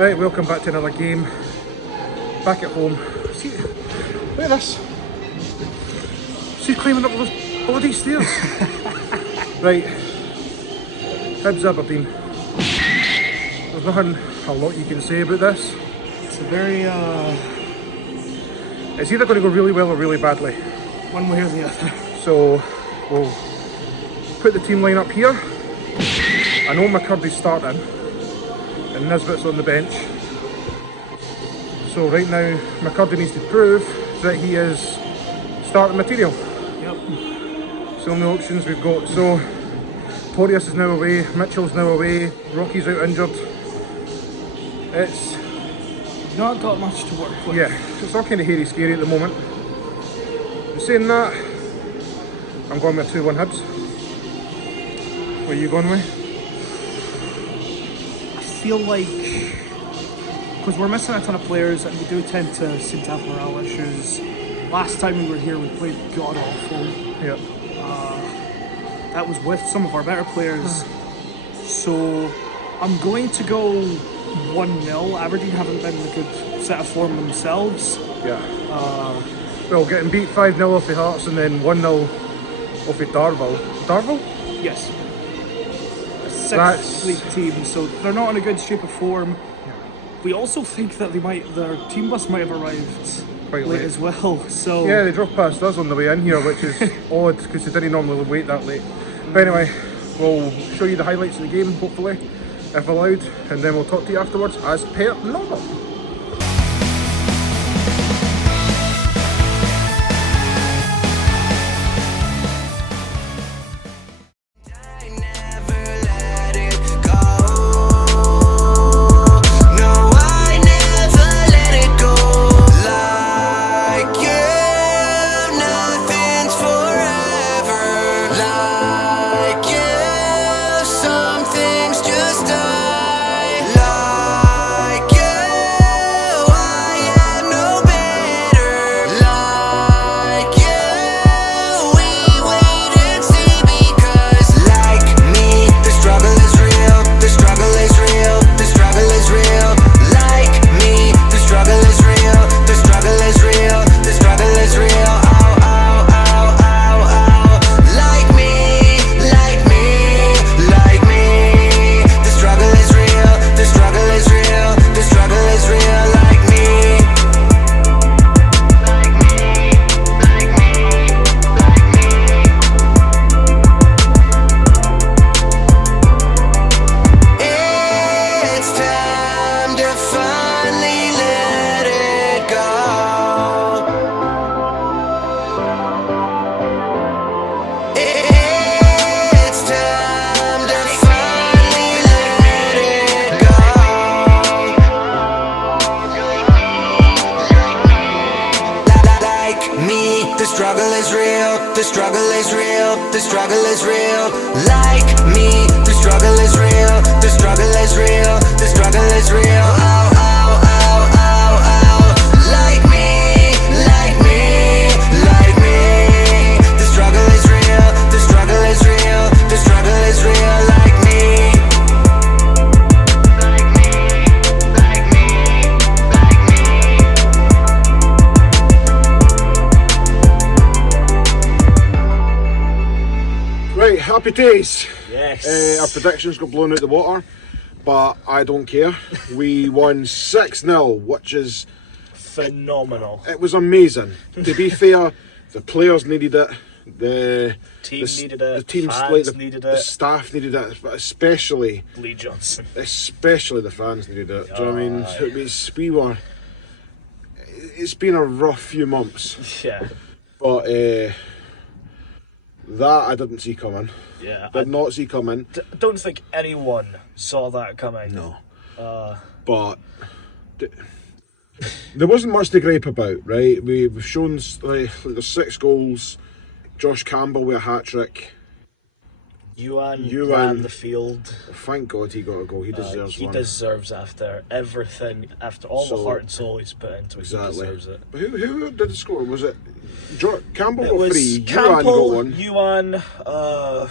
Right, welcome back to another game. Back at home. See, look at this. See, climbing up those bloody stairs. Right, Hibs Aberdeen. There's nothing a lot you can say about this. It's a very, It's either going to go really well or really badly. one way or the other. So, we'll put the team line up here. I know McCurdy's starting, and Nisbet's on the bench. So right now, McCurdy needs to prove that he is starting material. Yep. It's the only options we've got. So, Porteous is now away, Mitchell's now away, Rocky's out injured. It's Not got much to work with. yeah, it's all kind of hairy scary at the moment. In saying that, I'm going with 2-1 Hibs. What are you going with? I feel like, because we're missing a ton of players and we do tend to seem to have morale issues. Last time we were here, we played god awful. Yeah. That was with some of our better players. So I'm going to go 1-0. Aberdeen haven't been in a good set of form themselves. Yeah. Well, getting beat 5-0 off the Hearts and then 1-0 off the Darvel. Darvel? Yes. A sixth league team, so they're not in a good shape of form. Yeah. We also think that their team bus might have arrived Quite late late. as well. So Yeah, they drove past us on the way in here, which is odd because they didn't normally wait that late. But anyway, we'll show you the highlights of the game, hopefully, if allowed, and then we'll talk to you afterwards as per normal. The struggle is real, the struggle is real, the struggle is real. Like me, the struggle is real, the struggle is real, the struggle is real. Ow, ow, ow, ow, ow. Like me, like me, like me. The struggle is real, the struggle is real, the struggle is real. Like me. Like me, like me, like me. Right, happy days. Yes. Our predictions got blown out the water, but I don't care. We won 6-0, which is phenomenal. it was amazing. To be fair, the players needed it. The Team needed it. The teams, fans needed the it. staff needed it, but especially Lee Johnson. the fans needed it. Do you know what I mean? It's been a rough few months, Yeah. but that I didn't see coming. Yeah. Did not see coming. Don't think anyone saw that coming. No. But there wasn't much to gripe about, right? We've shown like there's 6 goals. Josh Campbell with a hat-trick. Yuan Yuan. ran the field. Thank God he got a goal. He deserves He one. deserves after everything, after all the So- heart and soul he's put into it. Exactly. He deserves it. But who did the score? Was it Campbell It got was 3? Yuan got Campbell, 1. Yuan, I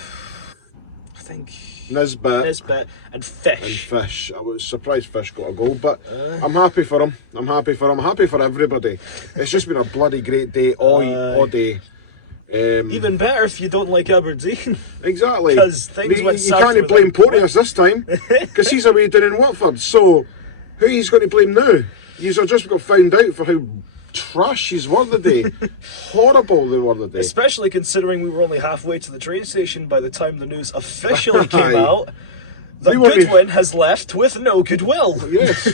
think Nisbet and Fish. Fish. I was surprised Fish got a goal, but I'm happy for him. I'm happy for everybody. It's just been a bloody great day all day. Even better if you don't like Aberdeen. Exactly. Because things went you south can't with blame them. Porteous this time because he's away down in Watford. So who he's going to blame now? He's just got found out for how trash his were the day. Horrible they were the day. Especially considering we were only halfway to the train station by the time the news officially came Aye. out that We weren't Goodwin has left with no goodwill. Yes.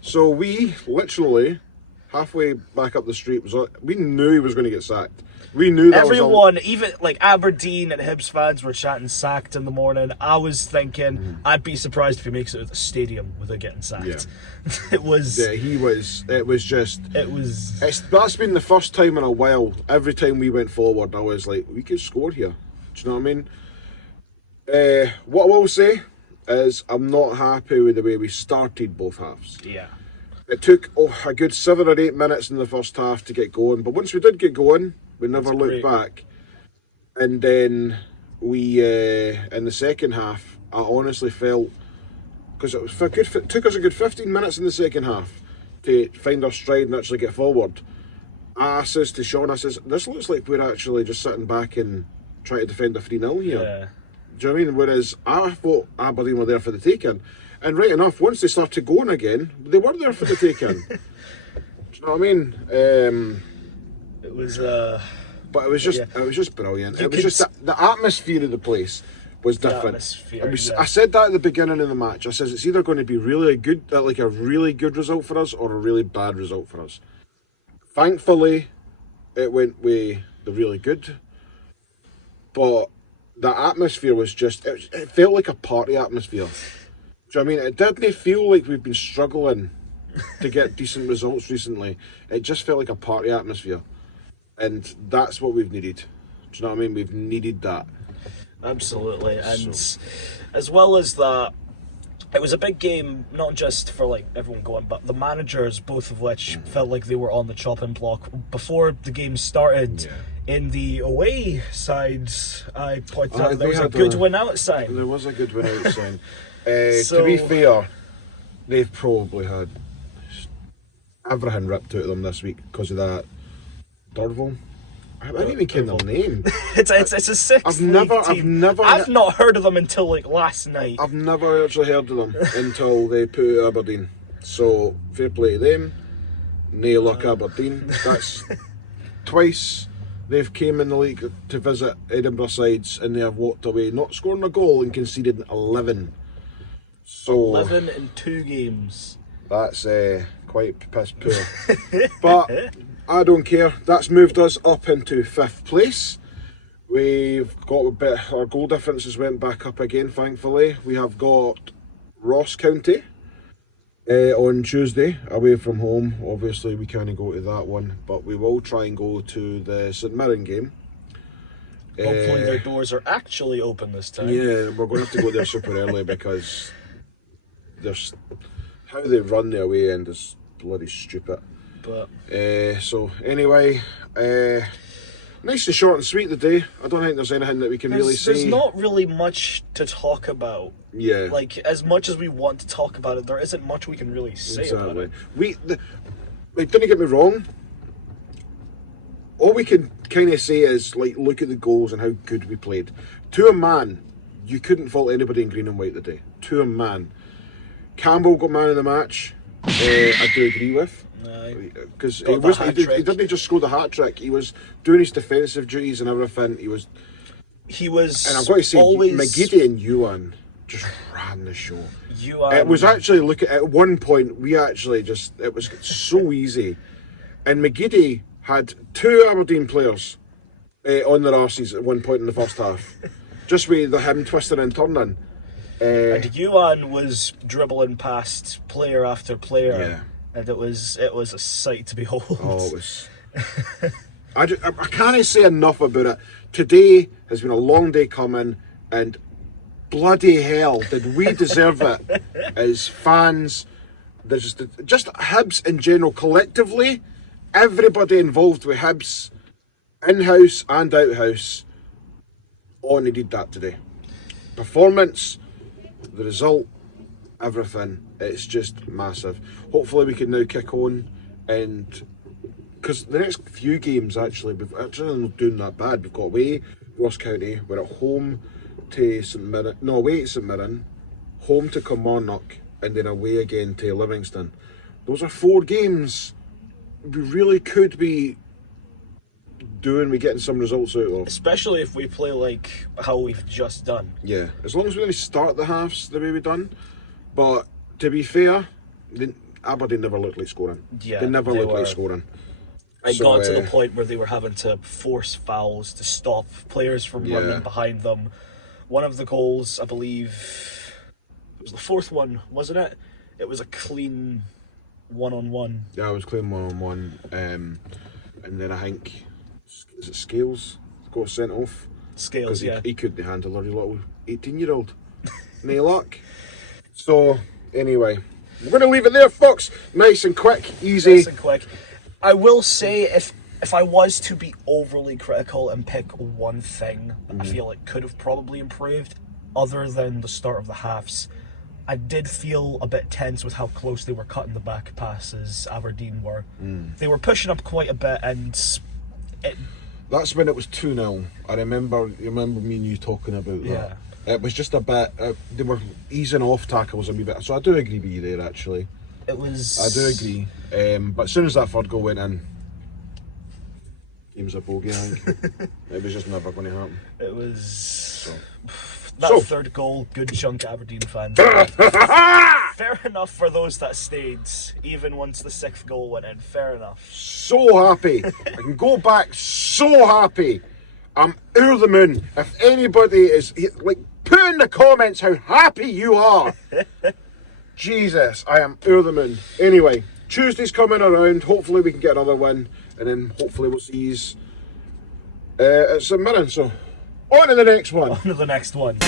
So we literally halfway back up the street we knew he was going to get sacked. We knew that Everyone, even like Aberdeen and Hibs fans, were chatting sacked in the morning. I was thinking, I'd be surprised if he makes it to the stadium without getting sacked. Yeah. It was. Yeah, he was. It was just. It was. That's been the first time in a while. Every time we went forward, I was like, we could score here. Do you know what I mean? What I will say is, I'm not happy with the way we started both halves. Yeah. It took a good 7 or 8 minutes in the first half to get going, but once we did get going, we never looked back. And then we, in the second half, I honestly felt, because it took us a good 15 minutes in the second half to find our stride and actually get forward. I says to Sean, I says, this looks like we're actually just sitting back and trying to defend a 3-0 here. Yeah. Do you know what I mean? Whereas I thought Aberdeen were there for the taking. And right enough, once they started going again, they were there for the taking. Do you know what I mean? It was. But it was just brilliant. It was just the atmosphere of the place was different. I said that at the beginning of the match. I says it's either going to be really good, like a really good result for us, or a really bad result for us. Thankfully, it went with the really good. But the atmosphere was just, it felt like a party atmosphere. Do you know what I mean? It didn't feel like we've been struggling to get decent results recently. It just felt like a party atmosphere. And that's what we've needed. Do you know what I mean? We've needed that. Absolutely. And as well as that, it was a big game, not just for like everyone going, but the managers, both of which felt like they were on the chopping block. Before the game started, in the away side, I pointed out there was a good win out sign. There was a good win out sign. To be fair, they've probably had everything ripped out of them this week because of that Durval. I don't even know their name. It's a sixth. I've not heard of them until like last night. I've never actually heard of them until they put out Aberdeen. So fair play to them. No luck Aberdeen. That's twice they've came in the league to visit Edinburgh sides and they have walked away, not scoring a goal and conceded 11. So 11 in 2 games. That's quite piss poor. But I don't care. That's moved us up into 5th place. We've got a bit. Our goal differences went back up again. Thankfully, we have got Ross County on Tuesday away from home. Obviously, we can't go to that one, but we will try and go to the St Mirren game. Hopefully, their doors are actually open this time. Yeah, we're going to have to go there super early because there's how they run the away end is bloody stupid. But so anyway, nice and short and sweet the day. I don't think there's anything that we can really say. There's not really much to talk about. Yeah. Like, as much as we want to talk about it, there isn't much we can really say about it. Like, don't get me wrong. All we can kind of say is, like, look at the goals and how good we played. To a man, you couldn't fault anybody in green and white today. To a man. Campbell got man of the match. I do agree with. Because he didn't just score the hat trick. He was doing his defensive duties and everything. He was, and I've got to say, McGeady and Ewan just ran the show. It was actually at one point it was so easy, and McGeady had 2 Aberdeen players on their arses at one point in the first half, just with him twisting and turning. And Ewan was dribbling past player after player. Yeah. And it was a sight to behold. Oh, it was. I can't say enough about it. Today has been a long day coming, and bloody hell, did we deserve it as fans? There's just Hibs in general, collectively, everybody involved with Hibs, in-house and out-house, all needed that today. Performance the result, everything. It's just massive. Hopefully we can now kick on, and because the next few games actually, we've actually not doing that bad. We've got away Ross County, we're at home to St Mirren, no, away to St Mirren, home to Kilmarnock, and then away again to Livingston. Those are 4 games we really could be doing, we getting some results out of. Especially if we play like how we've just done. Yeah, as long as we only start the halves the way we've done. But to be fair, Aberdeen never looked like scoring. Yeah, they never they looked like were. scoring. It got to the point where they were having to force fouls to stop players from running behind them. One of the goals, I believe, it was the 4th one, wasn't it? It was a clean one-on-one. Yeah, it was clean 1-on-1. And then I think, is it Scales got sent off? Scales, yeah. He couldn't handle her, little 18-year-old. No luck. So, anyway, we're going to leave it there, folks. Nice and quick, easy. Nice and quick. I will say, if I was to be overly critical and pick one thing I feel it could have probably improved, other than the start of the halves, I did feel a bit tense with how close they were cutting the back passes, Aberdeen were. They were pushing up quite a bit, and That's when it was 2-0. I remember me and you talking about that. Yeah. It was just a bit, they were easing off tackles a wee bit, so I do agree with you there, actually. it was... I do agree. But as soon as that third goal went in, game's a bogey, I think. It was just never going to happen. It was... So. That third goal, good chunk of Aberdeen fans. Fair enough for those that stayed, even once the 6th goal went in. Fair enough. So happy. I can go back so happy. I'm over the moon. If anybody is, like, put in the comments how happy you are. Jesus, I am over the moon. Anyway, Tuesday's coming around. Hopefully we can get another win. And then hopefully we'll see you at St Mirren. So, on to the next one. On to the next one.